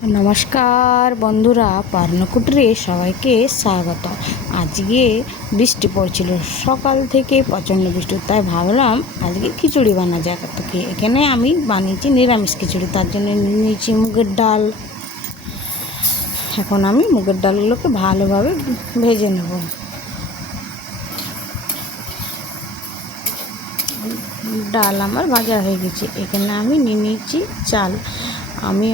নমস্কার বন্ধুরা, পার্নকুটিরে সবাইকে স্বাগত। আজকে বৃষ্টি পড়ছিল সকাল থেকে, প্রচণ্ড বৃষ্টি, তাই ভাবলাম আজকে খিচুড়ি বানা যাক। তো এখানে আমি বানিয়েছি নিরামিষ খিচুড়ি, তার জন্য নিয়েছি মুগের ডাল। এখন আমি মুগের ডালগুলোকে ভালোভাবে ভেজে নেব। ডাল আমার ভাজা হয়ে গেছে। এখানে আমি নিয়েছি চাল। আমি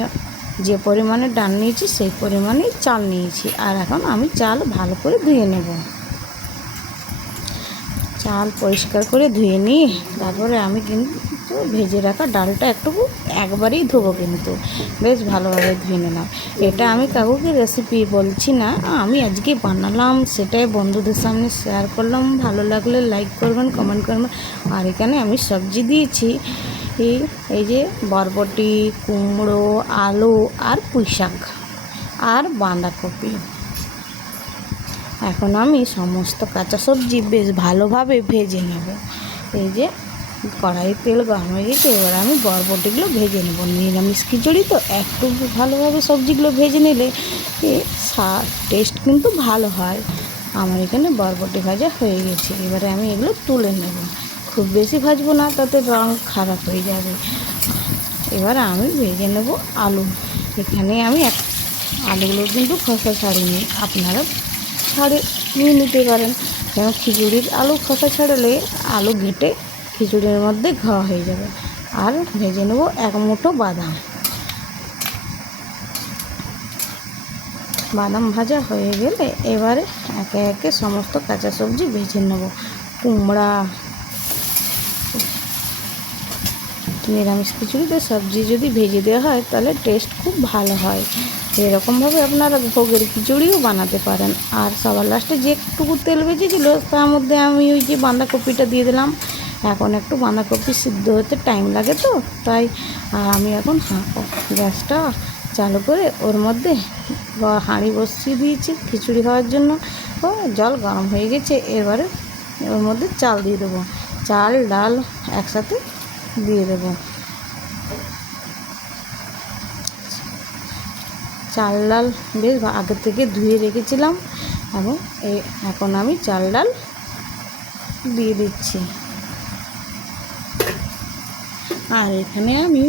যে পরিমাণে ডাল নিয়েছি সেই পরিমাণে চাল নিয়েছি। আর এখন আমি চাল ভালো করে ধুয়ে নেব। চাল পরিষ্কার করে ধুয়ে নিয়ে তারপরে আমি কিন্তু ভেজে রাখা ডালটা একবারেই ধোবো, কিন্তু বেশ ভালোভাবে ধুয়ে নিলাম। এটা আমি কাউকে রেসিপি বলছি না, আমি আজকে বানালাম, সেটাই বন্ধুদের সামনে শেয়ার করলাম। ভালো লাগলে লাইক করবেন, কমেন্ট করবেন। আর এখানে আমি সবজি দিয়েছি, এই যে বরবটি, কুমড়ো, আলু আর পুঁই শাক আর বাঁধাকপি। এখন আমি সমস্ত কাঁচা সবজি বেশ ভালোভাবে ভেজে নেব। এই যে কড়াই তেল গরম হয়ে গেছে, এবার আমি বরবটিগুলো ভেজে নেব। নিরামিষ খিচুড়ি তো একটু ভালোভাবে সবজিগুলো ভেজে নিলে টেস্ট কিন্তু ভালো হয়। আমার এখানে বরবটি ভাজা হয়ে গেছে, এবারে আমি এগুলো তুলে নেব। খুব বেশি ভাজবো না, তাতে রং খারাপ হয়ে যাবে। এবার আমি ভেজে নেব আলু। এখানে আমি আলুগুলো কিন্তু খোসা ছাড়িনি, আপনারা নিয়ে নিতে পারেন। যেমন খিচুড়ির আলু খোসা ছাড়ালে আলু ঘেটে খিচুড়ির মধ্যে ঘা হয়ে যাবে। আর ভেজে নেব এক মুঠো বাদাম। বাদাম ভাজা হয়ে গেলে এবারে একে একে সমস্ত কাঁচা সবজি ভেজে নেব। কুমড়া, নিরামিষ খিচুড়িতে সবজি যদি ভেজে দেওয়া হয় তাহলে টেস্ট খুব ভালো হয়। এরকমভাবে আপনারা ভোগের খিচুড়িও বানাতে পারেন। আর সবার লাস্টে যেটুকু তেল বেঁচেছিল তার মধ্যে আমি ওই যে বাঁধাকপিটা দিয়ে দিলাম। এখন একটু বাঁধাকপি সিদ্ধ হতে টাইম লাগে, তো তাই আমি এখন গ্যাসটা চালু করে ওর মধ্যে হাঁড়ি বসিয়ে দিয়েছি খিচুড়ি হওয়ার জন্য। ও জল গরম হয়ে গেছে, এবারে ওর মধ্যে চাল দিয়ে দেবো। চাল ডাল একসাথে দিয়ে দেব। চাল ডাল বেশ আগে থেকে ধুয়ে রেখেছিলাম, এবং এখন আমি চাল ডাল দিয়ে দিচ্ছি। আর এখানে আমি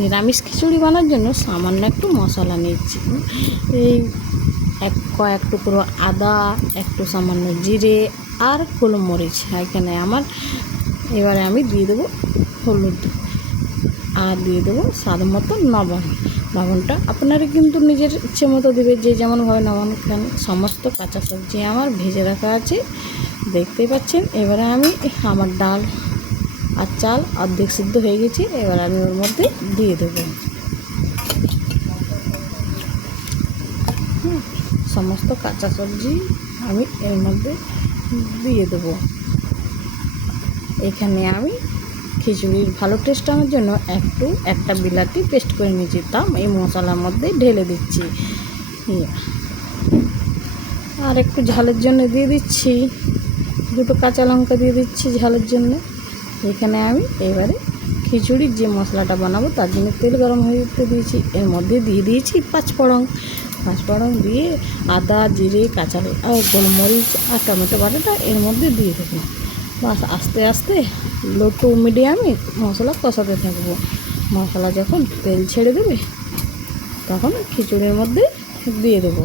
নিরামিষ খিচুড়ি বানার জন্য সামান্য একটু মশলা নিচ্ছি। এই কয়েক টুকরো আদা, একটু সামান্য জিরে আর গোলমরিচ এখানে আমার। এবারে আমি দিয়ে দেবো হলুদ, আর দিয়ে দেবো স্বাদ মতো লবণটা আপনারা কিন্তু নিজের ইচ্ছে মতো দেবে, যে যেমনভাবে লবণ খান। সমস্ত কাঁচা সবজি আমার ভেজে রাখা আছে, দেখতেই পাচ্ছেন। এবারে আমি আমার ডাল আর চাল অর্ধেক সিদ্ধ হয়ে গেছে, এবার আমি ওর মধ্যে দিয়ে দেবো। সমস্ত কাঁচা সবজি আমি এর মধ্যে দিয়ে দেবো। এখানে আমি খিচুড়ির ভালো টেস্ট আনার জন্য একটা বিলাতি পেস্ট করে নিয়েছি, তা এই মশলার মধ্যে ঢেলে দিচ্ছি। আর একটু ঝালের জন্য দিয়ে দিচ্ছি দুটো কাঁচা লঙ্কা দিয়ে দিচ্ছি ঝালের জন্য। এখানে আমি এবারে খিচুড়ির যে মশলাটা বানাবো তার জন্য তেল গরম হয়ে দিয়েছি, এর মধ্যে দিয়ে দিয়েছি পাঁচফোড়ন দিয়ে আদা, জিরে, কাঁচা আর গোলমরিচ আর টমেটো বাটাটা এর মধ্যে দিয়ে দেবো। বাস আস্তে আস্তে লো টু মিডিয়ামে মশলা কষাতে থাকবো। মশলা যখন তেল ছেড়ে দেবে তখন খিচুড়ির মধ্যে দিয়ে দেবো।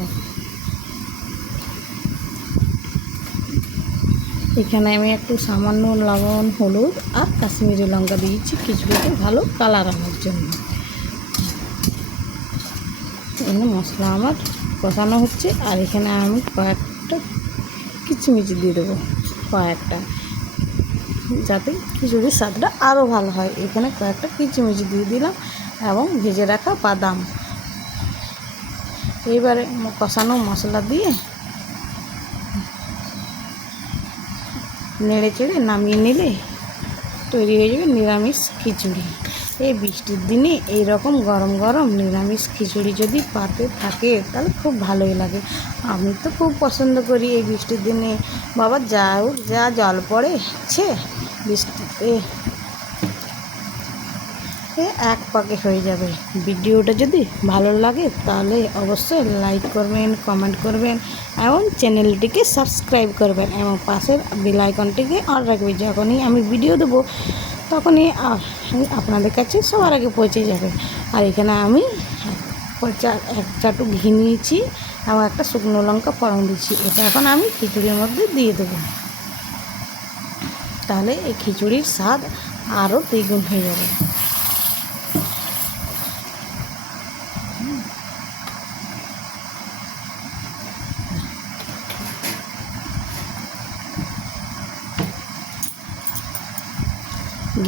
এখানে আমি একটু সামান্য লবণ, হলুদ আর কাশ্মীরি লঙ্কা দিয়েছি খিচুড়িতে ভালো কালার আনার জন্য। এখানে মশলা আমার কষানো হচ্ছে, আর এখানে আমি কয়েকটা কিচমিচি দিয়ে দেবো, কয়েকটা, যাতে খিচুড়ির স্বাদটা আরও ভালো হয়। এখানে কয়েকটা কিচমিচি দিয়ে দিলাম এবং ভেজে রাখা বাদাম। এইবারে কষানো মশলা দিয়ে নেড়ে চেড়ে নামিয়ে নিলে তৈরি হয়ে যাবে নিরামিষ খিচুড়ি। এই বৃষ্টির দিনে এই রকম গরম গরম নিরামিষ খিচুড়ি যদি পাতে থাকে তাহলে খুব ভালোই লাগে। আমি তো খুব পছন্দ করি এই বৃষ্টির দিনে। বাবা যা জল পড়েছে বৃষ্টিতে, এক পাকে হয়ে যাবে। ভিডিওটা যদি ভালো লাগে তাহলে অবশ্যই লাইক করবেন, কমেন্ট করবেন এবং চ্যানেলটিকে সাবস্ক্রাইব করবেন এবং পাশের বেল আইকনটিকে অন রাখবেন। যখনই আমি ভিডিও দেবো তখনই আপনাদের কাছে সবার আগে পৌঁছে যাবে। আর এখানে আমি এক চাটু ঘি নিয়েছি এবং একটা শুকনো লঙ্কা ফোড়ন দিচ্ছি। এটা এখন আমি খিচুড়ির মধ্যে দিয়ে দেবো, তাহলে এই খিচুড়ির স্বাদ আরও দ্বিগুণ হয়ে যাবে।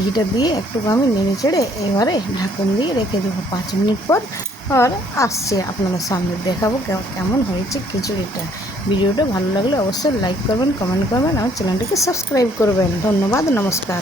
ঘিটা দিয়ে একটু আমি নেড়ে চেড়ে এবারে ঢাকন দিয়ে রেখে দেবো। 5 মিনিট পর আর আসছে আপনাদের সামনে দেখাবো কেমন হয়েছে খিচুড়িটা। ভিডিওটা ভালো লাগলে অবশ্যই লাইক করবেন, কমেন্ট করবেন এবং চ্যানেলটিকে সাবস্ক্রাইব করবেন। ধন্যবাদ, নমস্কার।